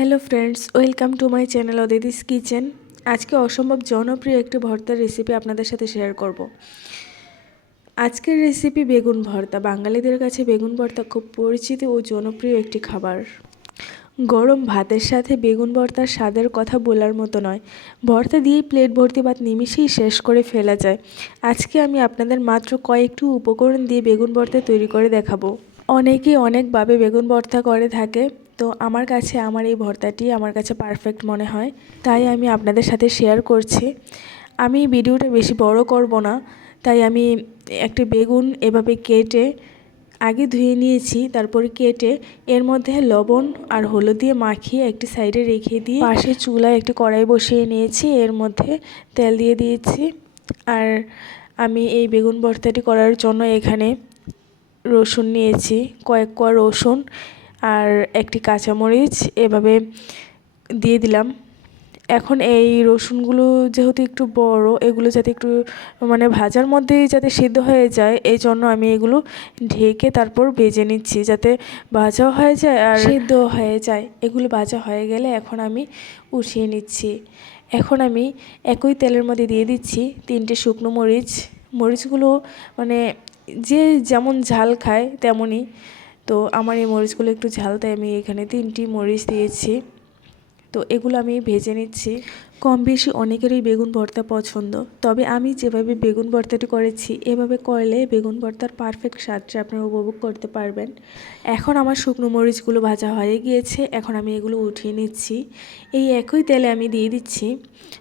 Hello friends welcome to my channel Aditi's kitchen আজকে অসম্ভব জনপ্রিয় একটি ভর্তার রেসিপি আপনাদের সাথে শেয়ার করব। আজকের রেসিপি বেগুন ভর্তা। বাঙালিদের কাছে বেগুন ভর্তা খুব পরিচিত ও জনপ্রিয় একটি খাবার। গরম ভাতের সাথে বেগুন ভর্তার স্বাদের কথা বলার মতো নয়। ভর্তা দিয়েই প্লেট ভর্তি ভাত নিমিশেই শেষ করে ফেলা যায়। আজকে আমি আপনাদের মাত্র কয়েকটি উপকরণ দিয়ে বেগুন ভর্তা তৈরি করে দেখাবো। অনেকেই অনেকভাবে বেগুন ভর্তা করে থাকে। তো আমার কাছে, আমার এই ভর্তাটি আমার কাছে পারফেক্ট মনে হয়। তাই আমি আপনাদের সাথে শেয়ার করছি। আমি ভিডিওটা বেশি বড় করব না। তাই আমি একটি বেগুন এভাবে কেটে, আগে ধুয়ে নিয়েছি, তারপরে কেটে এর মধ্যে লবণ আর হলুদ দিয়ে মাখিয়ে একটি সাইডে রেখে দিয়ে পাশে চুলায় একটি কড়াই বসিয়ে নিয়েছি। এর মধ্যে তেল দিয়ে দিয়েছি। আর আমি এই বেগুন ভর্তাটি করার জন্য এখানে রসুন নিয়েছি, কয়েক কোয়া রসুন। আর একটি কাঁচামরিচ এভাবে দিয়ে দিলাম। এখন এই রসুনগুলো যেহেতু একটু বড়, এগুলো যাতে একটু মানে ভাজার মধ্যেই যাতে সিদ্ধ হয়ে যায়, এই জন্য আমি এগুলো ঢেকে তারপর ভেজে নিচ্ছি যাতে ভাজাও হয়ে যায় আর সিদ্ধ হয়ে যায়। এগুলো ভাজা হয়ে গেলে এখন আমি উঠিয়ে নিচ্ছি। এখন আমি একই তেলের মধ্যে দিয়ে দিচ্ছি তিনটে শুকনো মরিচ। মরিচগুলো মানে যে যেমন ঝাল খায় তেমনই তো আমার এই মরিচগুলো একটু ঝাল, তাই আমি এখানে তিনটি মরিচ দিয়েছি। তো এগুলো আমি ভেজে নিচ্ছি। কম বেশি অনেকেরই বেগুন ভর্তা পছন্দ। তবে আমি যেভাবে বেগুন ভর্তাটি করেছি, এভাবে করলে বেগুন ভর্তার পারফেক্ট স্বাদটা আপনারা উপভোগ করতে পারবেন। এখন আমার শুকনো মরিচগুলো ভাজা হয়ে গিয়েছে, এখন আমি এগুলো উঠিয়ে নিচ্ছি। এই একই তেলে আমি দিয়ে দিচ্ছি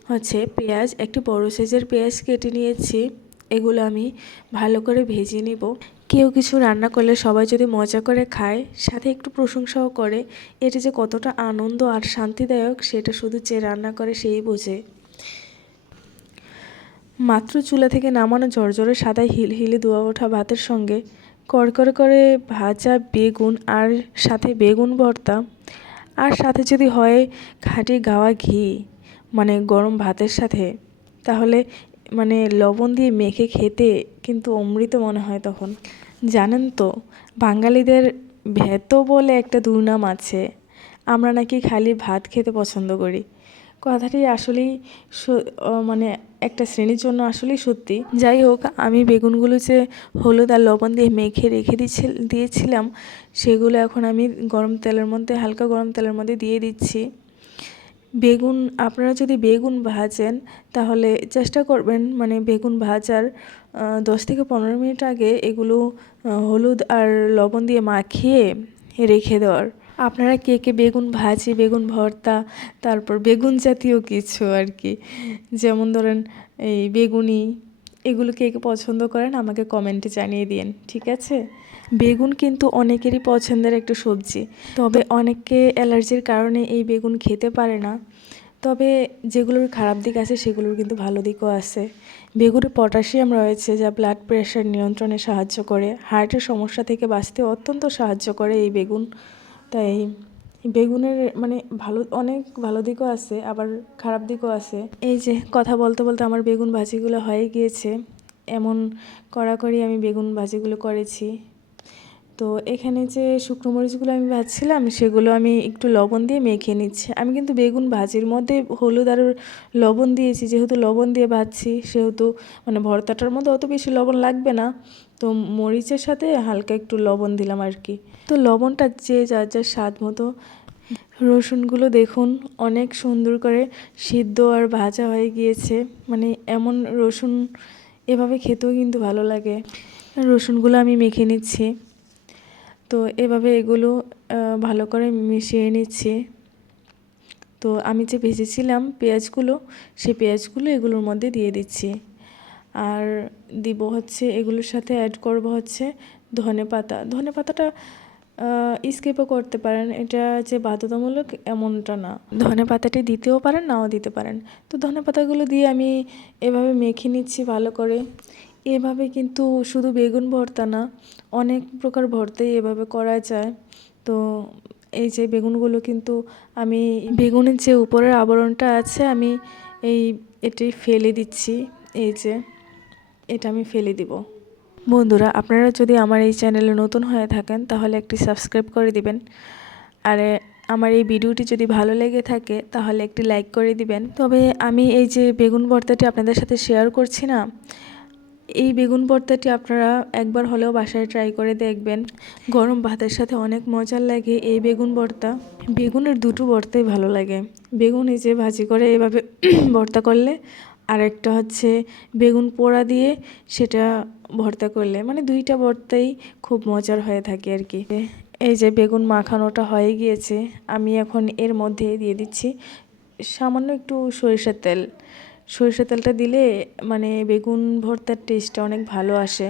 হচ্ছে পেঁয়াজ, একটি বড় সাইজের পেঁয়াজ কেটে নিয়েছি। এগুলো আমি ভালো করে ভেজে নিব। কেউ কিছু রান্না করলে সবাই যদি মজা করে খায়, সাথে একটু প্রশংসাও করে, এটা যে কতটা আনন্দ আর শান্তিদায়ক সেটা শুধু যে রান্না করে সেই বোঝে। মাত্র চুলা থেকে নামানো ঝরঝরে সাদায় হিল হিলে দোয়া ওঠা ভাতের সঙ্গে কড়কড় করে ভাজা বেগুন আর সাথে বেগুন ভর্তা আর সাথে যদি হয় খাঁটি গাওয়া ঘি মানে গরম ভাতের সাথে, তাহলে মানে লবণ দিয়ে মেখে খেতে কিন্তু অমৃত মনে হয় তখন। জানেন তো, বাঙালিদের ভেতো বলে একটা দুর্নাম আছে, আমরা নাকি খালি ভাত খেতে পছন্দ করি। কথাটি আসলেই মানে একটা শ্রেণির জন্য আসলেই সত্যি। যাই হোক, আমি বেগুনগুলো যে হলুদ আর লবণ দিয়ে মেখে রেখে দিচ্ছি দিয়েছিলাম, সেগুলো এখন আমি গরম তেলের মধ্যে, হালকা গরম তেলের মধ্যে দিয়ে দিচ্ছি। বেগুন, আপনারা যদি বেগুন ভাজেন, তাহলে চেষ্টা করবেন মানে বেগুন ভাজার দশ থেকে পনেরো মিনিট আগে এগুলো হলুদ আর লবণ দিয়ে মাখিয়ে রেখে দেওয়ার। আপনারা কে কে বেগুন ভাজি, বেগুন ভর্তা, তারপর বেগুন জাতীয় কিছু আর কি, যেমন ধরেন এই বেগুনি, এগুলো কে কে পছন্দ করেন আমাকে কমেন্টে জানিয়ে দিন ঠিক আছে? বেগুন কিন্তু অনেকেরই পছন্দের একটা সবজি। তবে অনেকে অ্যালার্জির কারণে এই বেগুন খেতে পারে না। তবে যেগুলোর খারাপ দিক আছে, সেগুলোর কিন্তু ভালো দিকও আছে। বেগুনে পটাশিয়াম রয়েছে, যা ব্লাড প্রেশার নিয়ন্ত্রণে সাহায্য করে। হার্টের সমস্যা থেকে বাঁচতে অত্যন্ত সাহায্য করে এই বেগুন। তাই বেগুনের মানে ভালো, অনেক ভালো দিকও আছে, আবার খারাপ দিকও আছে। এই যে কথা বলতে বলতে আমার বেগুন ভাজিগুলো হয়ে গিয়েছে। এমন কড়াকড়ি আমি বেগুন ভাজিগুলো করেছি। তো এখানে যে শুকনো মরিচগুলো আমি ভাজছিলাম, সেগুলো আমি একটু লবণ দিয়ে মেখে নিচ্ছি। আমি কিন্তু বেগুন ভাজির মধ্যে হলুদ আর লবণ দিয়েছি, যেহেতু লবণ দিয়ে ভাজছি, সেহেতু মানে ভর্তাটার মধ্যে অত বেশি লবণ লাগবে না। তো মরিচের সাথে হালকা একটু লবণ দিলাম আর কি। তো লবণটা যে যার যার স্বাদ মতো। রসুনগুলো দেখুন, অনেক সুন্দর করে সিদ্ধ আর ভাজা হয়ে গিয়েছে। মানে এমন রসুন এভাবে খেতেও কিন্তু ভালো লাগে। রসুনগুলো আমি মেখে নিচ্ছি। তো এভাবে এগুলো ভালো করে মিশিয়ে নিচ্ছি। তো আমি যে ভেজেছিলাম পেঁয়াজগুলো, সেই পেঁয়াজগুলো এগুলোর মধ্যে দিয়ে দিচ্ছি। আর দিব হচ্ছে, এগুলোর সাথে অ্যাড করব হচ্ছে ধনে পাতা। ধনে পাতাটা স্কিপও করতে পারেন, এটা যে বাধ্যতামূলক এমনটা না। ধনে পাতাটি দিতেও পারেন, নাও দিতে পারেন। তো ধনে পাতাগুলো দিয়ে আমি এভাবে মেখে নিচ্ছি ভালো করে। এভাবে কিন্তু শুধু বেগুন ভর্তা না, অনেক প্রকার ভর্তাই এভাবে করা যায়। তো এই যে বেগুনগুলো কিন্তু আমি বেগুনের যে উপরের আবরণটা আছে, আমি এই এটি ফেলে দিচ্ছি। এই যে এটা আমি ফেলে দিব। বন্ধুরা, আপনারা যদি আমার এই চ্যানেলে নতুন হয়ে থাকেন, তাহলে একটি সাবস্ক্রাইব করে দিবেন। আর আমার এই ভিডিওটি যদি ভালো লেগে থাকে, তাহলে একটি লাইক করে দিবেন। তবে আমি এই যে বেগুন ভর্তাটি আপনাদের সাথে শেয়ার করছি না এই বেগুন ভর্তাটি আপনারা একবার হলেও বাসায় ট্রাই করে দেখবেন। গরম ভাতের সাথে অনেক মজার লাগে এই বেগুন ভর্তা। বেগুনের দুটো ভর্তাই ভালো লাগে। বেগুন এই যে ভাজি করে এভাবে ভর্তা করলে আর একটা হচ্ছে বেগুন পোড়া দিয়ে সেটা ভর্তা করলে। মানে দুইটা ভর্তাই খুব মজার হয়ে থাকে আর কি। এই যে বেগুন মাখানোটা হয়ে গিয়েছে, আমি এখন এর মধ্যে দিয়ে দিচ্ছি। সামান্য একটু সরিষার তেল। সরিষার তেলটা দিলে মানে বেগুন ভর্তার টেস্টটা অনেক ভালো আসে।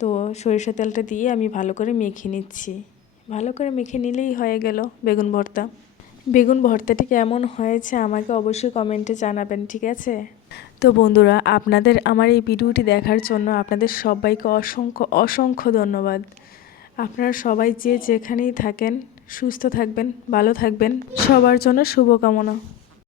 তো সরিষার তেলটা দিয়ে আমি ভালো করে মেখে নিচ্ছি। ভালো করে মেখে নিলেই হয়ে গেল বেগুন ভর্তা। বেগুন ভর্তাটি কেমন হয়েছে আমাকে অবশ্যই কমেন্টে জানাবেন, ঠিক আছে? তো বন্ধুরা, আপনাদের আমার এই ভিডিওটি দেখার জন্য আপনাদের সবাইকে অসংখ্য অসংখ্য ধন্যবাদ। আপনারা সবাই যে যেখানেই থাকেন, সুস্থ থাকবেন, ভালো থাকবেন। সবার জন্য শুভকামনা।